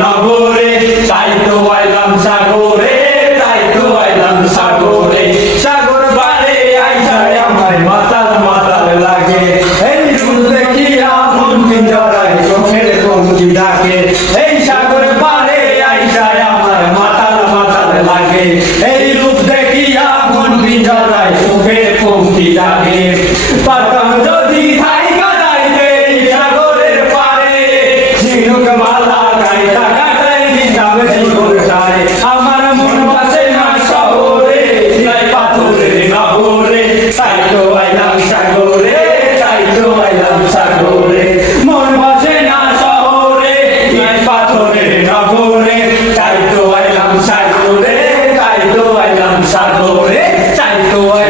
নগরে, তাই আইলাম সাগরে, তাই আইলাম সাগরে। সাগর বারে আইসায় আমার মাতাল মাতাল লাগে। এই রূপ দেখিয়া মন জড়ায়, চোখের কমকি ডাকে। এই সাগর বারে আইসায় আমার মাতাল মাতাল লাগে। Santo, eh? Santo, eh?